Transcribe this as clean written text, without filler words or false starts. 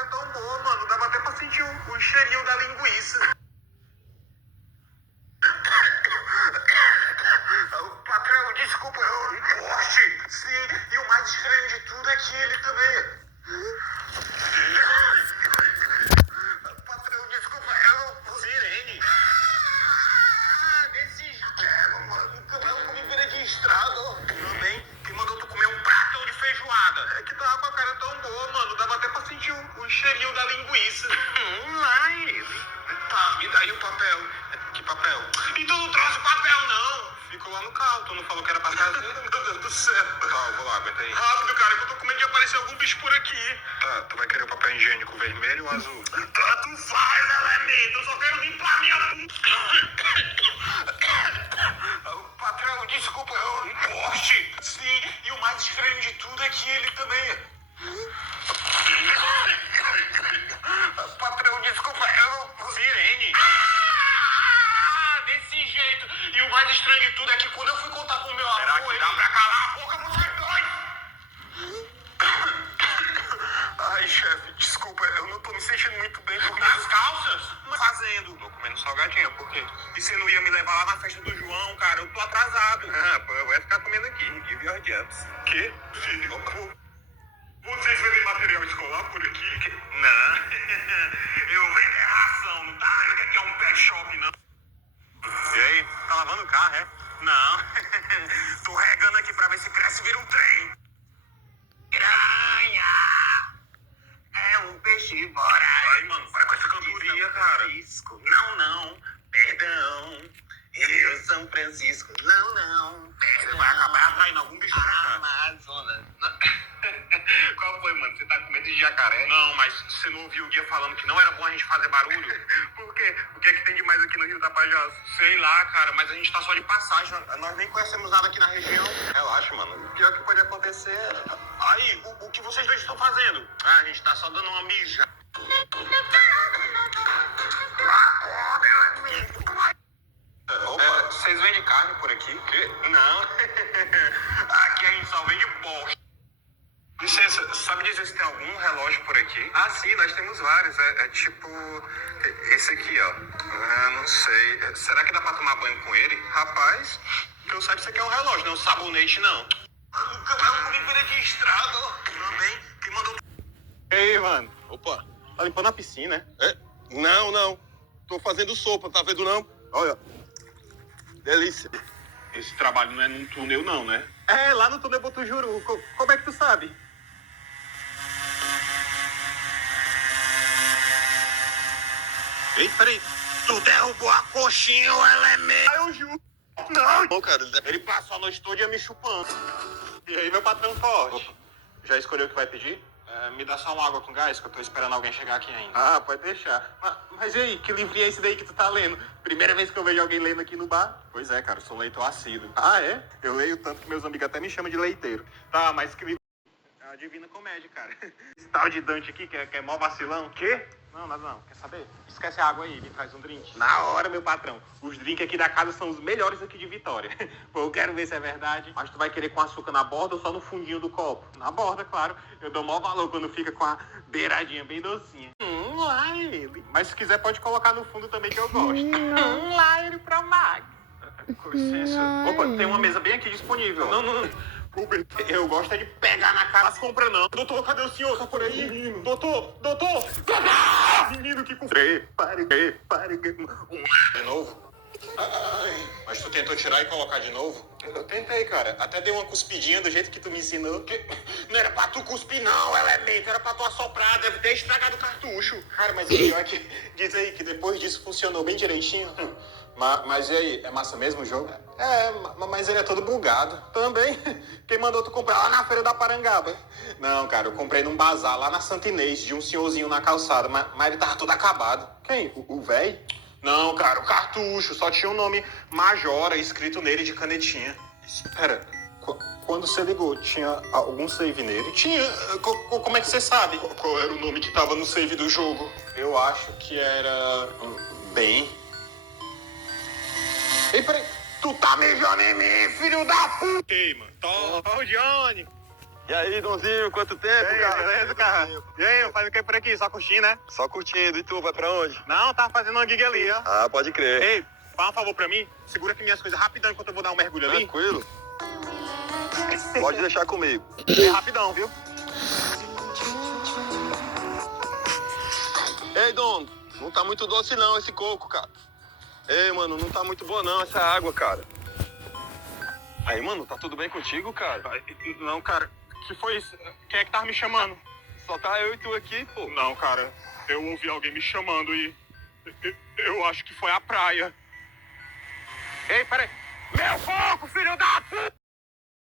cara tão boa, mano. Dava até pra sentir o cheirinho da linguiça. Patrão, desculpa, eu poste. Sim, e o mais estranho de tudo é que ele também... Patrão, desculpa, eu... Sirene. Desse jeito, mano. Eu comi beira de estrada. Também, que mandou tu comer um pratão de feijoada. É que tava com a cara tão boa, mano. Dava até pra sentir o cheirinho da linguiça. Lá ele. Tá, me dá aí o papel. Que papel? E tu não trouxe papel, não? Ficou lá no carro, tu não falou que era pra trazer? Meu Deus do céu. Tá, vou lá, aguenta aí. Rápido, cara, que eu tô com medo de aparecer algum bicho por aqui. Tá, tu vai querer o papel higiênico vermelho ou azul? Tanto faz, elemento, eu só quero limpar minha Patrão, desculpa, eu um poste. Sim, e o mais estranho de tudo é que ele também... Patrão, desculpa, eu... Sirene. Desse jeito. E o mais estranho de tudo é que quando eu fui contar pro meu avô... Será que dá pra calar a boca vocês dois? Ai, chefe, desculpa, eu não tô me sentindo muito bem porque... Nas calças? Fazendo. Tô comendo salgadinha, por quê? E você não ia me levar lá na festa do João, cara? Eu tô atrasado. Ah, pô, eu vou ficar comendo aqui. Give your jumps. Quê? Filho, vocês vendem material escolar por aqui? Não. Eu vendo ração, não tá vendo que aqui é um pet shop, não. E aí, tá lavando o carro, é? Não. Tô regando aqui pra ver se cresce e vira um trem. Piranha! É um peixe voraz. Ai, mano, para com essa cantoria, cara. Não, perdão. Rio São Francisco, não, perdão. Você vai acabar atraindo algum bicho pra cá. Amazonas. Qual foi, mano? Você tá com medo de jacaré? Não, mas você não ouviu o guia falando que não era bom a gente fazer barulho? Por quê? O que é que tem de mais aqui no Rio Tapajós? Sei lá, cara, mas a gente tá só de passagem. Nós nem conhecemos nada aqui na região. Relaxa, mano. O pior que pode acontecer... Aí, o que vocês dois estão fazendo? Ah, a gente tá só dando uma mija. Opa, vocês vendem carne por aqui? Que? Não. Aqui a gente só vende bosta. Licença, sabe dizer se tem algum relógio por aqui? Ah, sim, nós temos vários. É tipo esse aqui, ó. Ah, não sei. Será que dá pra tomar banho com ele? Rapaz, que eu saiba, isso aqui é um relógio, não é um sabonete, não. O cabelo comigo beira de estrada, ó. Também, que mandou... Ei, mano. Opa. Tá limpando a piscina, É? Não. Tô fazendo sopa, tá vendo não? Olha. Delícia. Esse trabalho não é num túnel, não, né? é? É, lá no túnel Botujuru. Como é que tu sabe? Ei, peraí. Tu derrubou a coxinha, o elemento. Eu juro. Não, cara, ele passou a noite toda me chupando. E aí, meu patrão forte? Opa. Já escolheu o que vai pedir? Me dá só uma água com gás, que eu tô esperando alguém chegar aqui ainda. Ah, pode deixar. Mas e aí, que livrinho é esse daí que tu tá lendo? Primeira vez que eu vejo alguém lendo aqui no bar? Pois é, cara, eu sou leitor assíduo. Ah, é? Eu leio tanto que meus amigos até me chamam de leiteiro. Tá, mas que livro... É a Divina Comédia, cara. Esse tal de Dante aqui, que é mó vacilão. Quê? Não. Quer saber? Esquece a água aí, me traz um drink. Na hora, meu patrão. Os drinks aqui da casa são os melhores aqui de Vitória. Pô, eu quero ver se é verdade. Mas tu vai querer com açúcar na borda ou só no fundinho do copo? Na borda, claro. Eu dou maior valor quando fica com a beiradinha bem docinha. Lá ele. Mas se quiser pode colocar no fundo também que eu gosto. Lá ele pra Max. Com licença. Opa, tem uma mesa bem aqui disponível. Não. Eu gosto é de pegar na cara as compras, não. Doutor, cadê o senhor? Tá por aí? Menino. Doutor! Menino que comprei. Pare. De novo? Ai, mas tu tentou tirar e colocar de novo? Eu tentei, cara. Até dei uma cuspidinha do jeito que tu me ensinou. Não era pra tu cuspir, não, elemento. Era pra tu assoprar. Deve ter estragado o cartucho. Cara, mas o pior é que diz aí que depois disso funcionou bem direitinho. Mas e aí, é massa mesmo o jogo? Mas ele é todo bugado. Também. Quem mandou tu comprar lá na feira da Parangaba? Não, cara, eu comprei num bazar lá na Santa Inês, de um senhorzinho na calçada, mas ele tava todo acabado. Quem? O véi? Não, cara, o cartucho, só tinha o nome Majora escrito nele de canetinha. Espera, quando você ligou, tinha algum save nele? Tinha, como é que você sabe? Qual era o nome que tava no save do jogo? Eu acho que era... Bem... Ei, peraí. Tu tá mijando em mim, filho da puta! Ei, mano. Tô, Johnny. E aí, Donzinho, quanto tempo, cara? Beleza, cara? E aí, faz o que por aqui? Só curtindo, né? Só curtindo. E tu, vai pra onde? Não, tava fazendo uma gig ali, ó. Ah, pode crer. Ei, faz um favor pra mim. Segura aqui minhas coisas rapidão enquanto eu vou dar um mergulho ali. Tranquilo. Pode deixar comigo. É rapidão, viu? Ei, Dom, não tá muito doce não esse coco, cara. Ei, mano, não tá muito boa não essa água, cara. Aí, mano, tá tudo bem contigo, cara? Não, cara. Que foi isso? Quem é que tava me chamando? Só tá eu e tu aqui, pô. Não, cara. Eu ouvi alguém me chamando e... Eu acho que foi a praia. Ei, peraí. Meu foco, filho da puta!